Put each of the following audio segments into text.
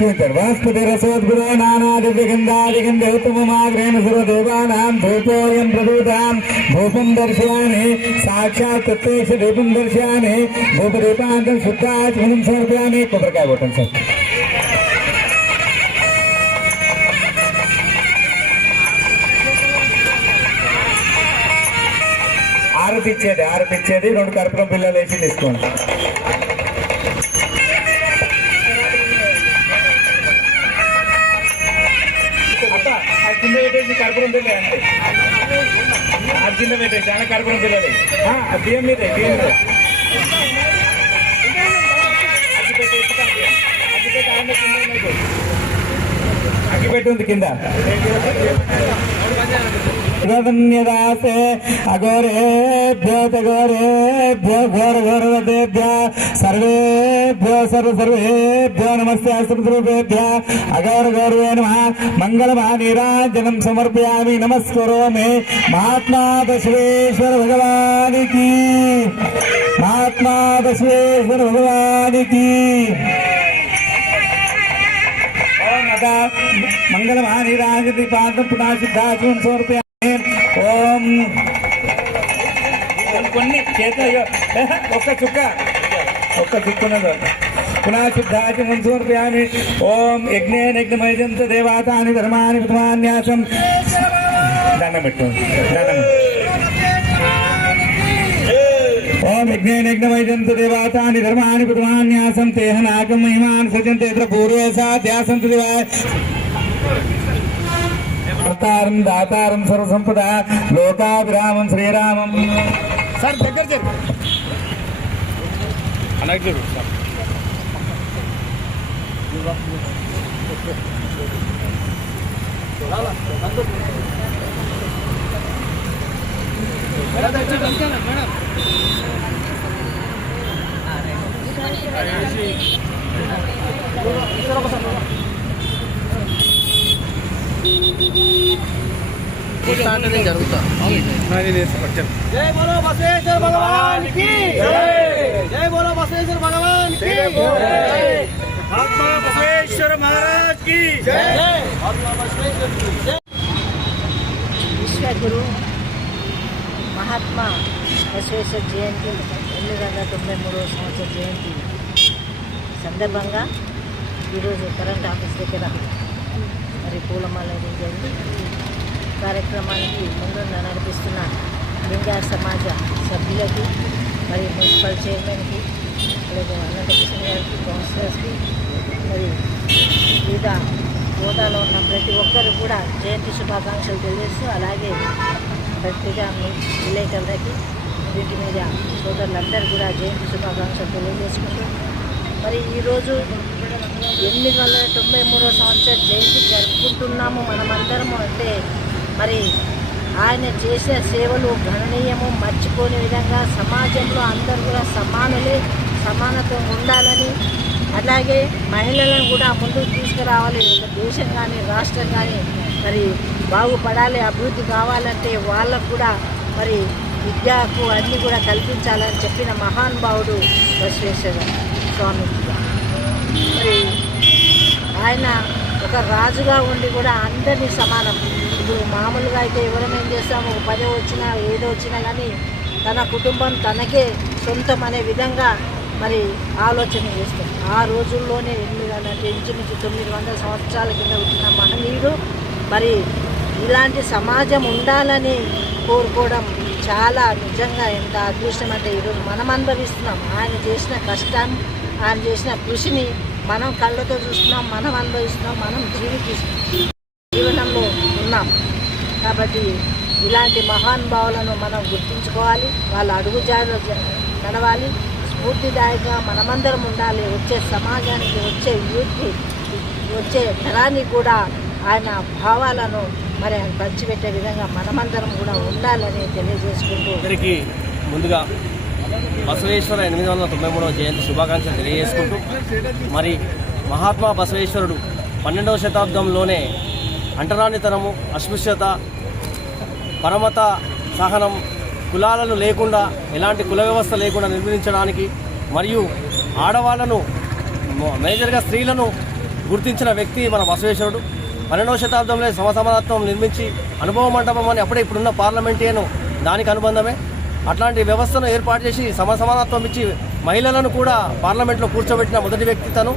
सर्वास्पतिरसोद्भुतो नानादिव्यगन्धादिगन्धोत्तममाग्रेण सर्वदेवानां धूपोऽयं प्रदूतां धूपं दर्शयामि साक्षात् प्रत्यक्ष दीपं दर्शयामि धूपदीपान्तं शुद्धाचमनं समर्पयामि కొబ్బరికాయ కొట్టండి సార్ ఆరతిచ్చేది 2 కర్పూరం బిళ్ళలు వేసి తీసుకోండి కింద పెట్టేసి కర్పూరం బిల్ల అంటే కింద పెట్టేసి ఆయన కర్పూరం బిల్లలు బియ్యం మీద అగ్గిపెట్టి ఉంది కింద न्यदासे अघोरेभ्यो तघोरेभ्यो घोरघोरवतेभ्यो सर्वेभ्यो सर्वेभ्यो नमस्ते अस्तुभ्यो अघोरघोरवे नमः मंगलमानीराजनं समर्पयामि नमस्करोमि महात्मा बसवेश्वर भगवान की महात्मा बसवेश्वर भगवान की मंगलमानीराजदीपान्तं पुनः शुद्धाचमनं समर्पयामि ఓం కొన్ని చేతులు ఒక్క చుక్కనది పునః శుద్ధాచమనం సమర్పయామి ఓం యజ్ఞేన యజ్ఞమయజంత దేవతాని ధర్మాని ప్రథమాన్యాసం దండం పెట్టు ఓం యజ్ఞేన యజ్ఞమయజంత దేవతాని ధర్మాని ప్రథమాన్యాసం తేహ నాగం మహిమాన్ సజంతే ఇతర పూర్వే సాధ్యాసంత దేవాయ दातारं सर्वसंपदा लोकाभिरामं श्रीरामं सर దగ్గర జరు అనక్ జరు जय बोलो बसवेश्वर भगवान की जय बोलो बसवेश्वर भगवान की महात्मा बसवेश्वर महाराज की जय विश्वगुरु महात्मा बसवेश्वर जयंती 893వ సంవత్సర జయంతి సందర్భంగా ఈరోజు కరెంట్ ఆఫీస్ దగ్గర మరి పూలమాల జరిగింది కార్యక్రమానికి ముందు నడిపిస్తున్న లింగాయత సమాజ సభ్యులకి మరి మున్సిపల్ చైర్మన్కి అలాగే అనంతకృష్ణ గారికి కౌన్సిలర్స్కి మరి వివిధ హోదాలో ఉన్న ప్రతి ఒక్కరు కూడా జయంతి శుభాకాంక్షలు తెలియజేస్తూ అలాగే పత్రికా విలేకరులకి వీటి మీద సోదరులందరూ కూడా జయంతి శుభాకాంక్షలు తెలియజేసుకుంటూ మరి ఈరోజు 893వ సంవత్సర జయంతి జరుపుకుంటున్నాము మనమందరము అంటే మరి ఆయన చేసిన సేవలు గణనీయము మర్చిపోని విధంగా సమాజంలో అందరూ కూడా సమానులే సమానత్వం ఉండాలని అలాగే మహిళలను కూడా ముందుకు తీసుకురావాలి దేశం కానీ రాష్ట్రం కానీ మరి బాగుపడాలి అభివృద్ధి కావాలంటే వాళ్ళకు కూడా మరి విద్యకు అన్నీ కూడా కల్పించాలని చెప్పిన మహానుభావుడు బసవేశ్వర స్వామి మరి ఆయన ఒక రాజుగా ఉండి కూడా అందరినీ సమానం ఇప్పుడు మామూలుగా అయితే ఎవరం ఏం చేస్తాము ఒక 10 వచ్చినా ఏదో వచ్చినా కానీ తన కుటుంబం తనకే సొంతం అనే విధంగా మరి ఆలోచన చేస్తాం ఆ రోజుల్లోనే ఇంచుమించు 900 సంవత్సరాల కింద వచ్చిన మహనీయుడు మరి ఇలాంటి సమాజం ఉండాలని కోరుకోవడం చాలా నిజంగా ఎంత అదృష్టం అంటే ఈరోజు మనం అనుభవిస్తున్నాం ఆయన చేసిన కష్టం ఆయన చేసిన కృషిని మనం కళ్ళతో చూస్తున్నాం మనం అనుభవిస్తున్నాం మనం జీవనంలో ఉన్నాం కాబట్టి ఇలాంటి మహానుభావులను మనం గుర్తుంచుకోవాలి వాళ్ళ అడుగుజాడలు నడవాలి స్ఫూర్తిదాయకంగా మనమందరం ఉండాలి వచ్చే సమాజానికి వచ్చే యూత్కి వచ్చే తరానికి కూడా ఆయన భావాలను మరి ఆయన పంచిపెట్టే విధంగా మనమందరం కూడా ఉండాలని తెలియజేసుకుంటూ అందరికీ ముందుగా బసవేశ్వర 893వ జయంతి శుభాకాంక్షలు తెలియజేసుకుంటూ మరి మహాత్మా బసవేశ్వరుడు 12వ శతాబ్దంలోనే అంటరానితనము అస్పృశ్యత పరమత సహనం కులాలను లేకుండా ఎలాంటి కుల వ్యవస్థ లేకుండా నిర్మించడానికి మరియు ఆడవాళ్లను మేజర్గా స్త్రీలను గుర్తించిన వ్యక్తి మన బసవేశ్వరుడు. 12వ శతాబ్దంలో సమసమానత్వం నిర్మించి అనుభవ మండపం అని అప్పుడే ఇప్పుడున్న పార్లమెంటేను దానికి అనుబంధమే. అట్లాంటి వ్యవస్థను ఏర్పాటు చేసి సమసమానత్వం ఇచ్చి మహిళలను కూడా పార్లమెంట్లో కూర్చోబెట్టిన మొదటి వ్యక్తి తను.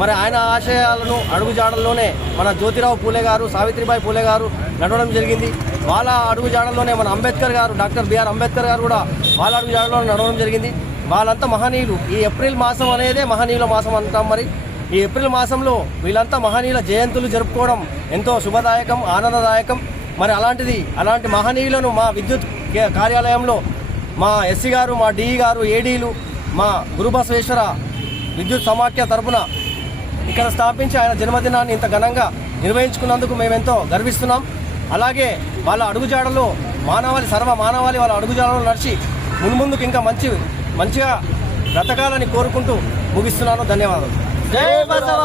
మరి ఆయన ఆశయాలను అడుగుజాడల్లోనే మన జ్యోతిరావు పూలే గారు, సావిత్రిబాయి పూలే గారు నడవడం జరిగింది. వాళ్ళ అడుగుజాడల్లోనే మన అంబేద్కర్ గారు, డాక్టర్ బిఆర్ అంబేద్కర్ గారు కూడా వాళ్ళ అడుగుజాడల్లో నడవడం జరిగింది. వాళ్ళంతా మహనీయులు. ఈ ఏప్రిల్ మాసం అనేదే మహనీయుల మాసం అంటాం. మరి ఈ ఏప్రిల్ మాసంలో వీళ్ళంతా మహనీయుల జయంతులు జరుపుకోవడం ఎంతో శుభదాయకం, ఆనందదాయకం. మరి అలాంటి మహనీయులను మా విద్యుత్ కార్యాలయంలో మా ఎస్సీ గారు, మా డిఈ గారు, ఏడీలు, మా గురు బసవేశ్వర విద్యుత్ సమాఖ్య తరపున ఇక్కడ స్థాపించి ఆయన జన్మదినాన్ని ఇంత ఘనంగా నిర్వహించుకున్నందుకు మేమెంతో గర్విస్తున్నాం. అలాగే వాళ్ళ అడుగుజాడలో సర్వ మానవాళి వాళ్ళ అడుగుజాడలో నడిచి మున్ముందుకు ఇంకా మంచిగా బ్రతకాలని కోరుకుంటూ ముగిస్తున్నాను. ధన్యవాదాలు. జై బసవ.